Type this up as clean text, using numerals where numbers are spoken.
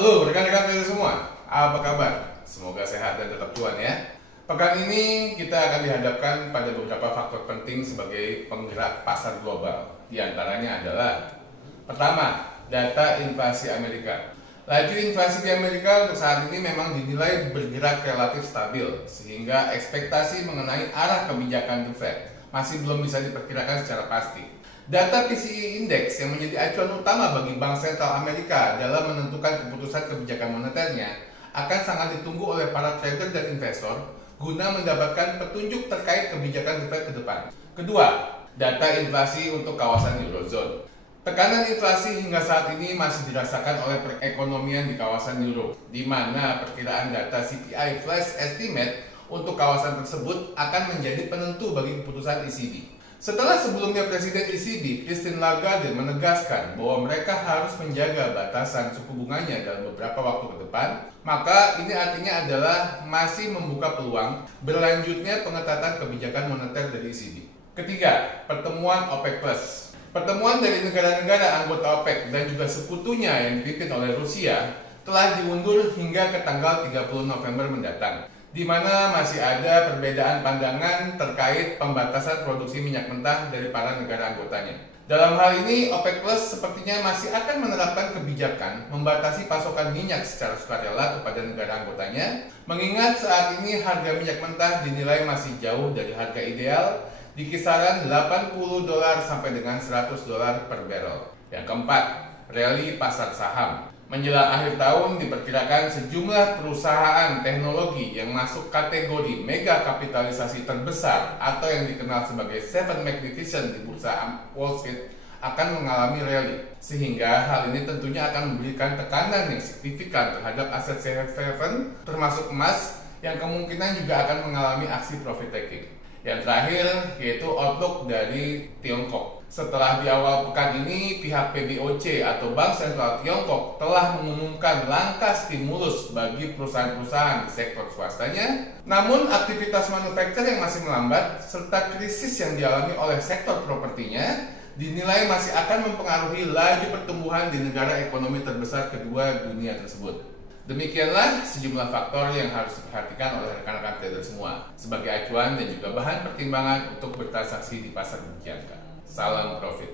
Halo rekan-rekan kita semua, apa kabar? Semoga sehat dan tetap cuan ya. Pekan ini kita akan dihadapkan pada beberapa faktor penting sebagai penggerak pasar global. Di antaranya adalah pertama, data inflasi Amerika. Laju inflasi di Amerika untuk saat ini memang dinilai bergerak relatif stabil, sehingga ekspektasi mengenai arah kebijakan The Fed masih belum bisa diperkirakan secara pasti. Data PCE Index yang menjadi acuan utama bagi Bank Sentral Amerika dalam menentukan keputusan kebijakan moneternya akan sangat ditunggu oleh para trader dan investor guna mendapatkan petunjuk terkait kebijakan The Fed ke depan. Kedua, data inflasi untuk kawasan Eurozone. Tekanan inflasi hingga saat ini masih dirasakan oleh perekonomian di kawasan Euro, di mana perkiraan data CPI Flash Estimate untuk kawasan tersebut akan menjadi penentu bagi keputusan ECB. Setelah sebelumnya Presiden ECB, Christine Lagarde menegaskan bahwa mereka harus menjaga batasan suku bunganya dalam beberapa waktu ke depan, maka ini artinya adalah masih membuka peluang berlanjutnya pengetatan kebijakan moneter dari ECB. Ketiga, pertemuan OPEC+. Pertemuan dari negara-negara anggota OPEC dan juga sekutunya yang dipimpin oleh Rusia telah diundur hingga ke tanggal 30 November mendatang, di mana masih ada perbedaan pandangan terkait pembatasan produksi minyak mentah dari para negara anggotanya. Dalam hal ini, OPEC Plus sepertinya masih akan menerapkan kebijakan membatasi pasokan minyak secara sukarela kepada negara anggotanya, mengingat saat ini harga minyak mentah dinilai masih jauh dari harga ideal di kisaran $80 sampai dengan $100 per barrel. Yang keempat, rally pasar saham. Menjelang akhir tahun diperkirakan sejumlah perusahaan teknologi yang masuk kategori mega kapitalisasi terbesar atau yang dikenal sebagai Seven Magnificent di bursa Wall Street akan mengalami rally, sehingga hal ini tentunya akan memberikan tekanan yang signifikan terhadap aset safe haven termasuk emas yang kemungkinan juga akan mengalami aksi profit taking. Yang terakhir yaitu outlook dari Tiongkok. Setelah di awal pekan ini, pihak PBOC atau Bank Sentral Tiongkok telah mengumumkan langkah stimulus bagi perusahaan-perusahaan di sektor swastanya. Namun, aktivitas manufaktur yang masih melambat serta krisis yang dialami oleh sektor propertinya dinilai masih akan mempengaruhi laju pertumbuhan di negara ekonomi terbesar kedua dunia tersebut. Demikianlah sejumlah faktor yang harus diperhatikan oleh rekan-rekan trader semua sebagai acuan dan juga bahan pertimbangan untuk bertransaksi di pasar berjangka. Salam profit.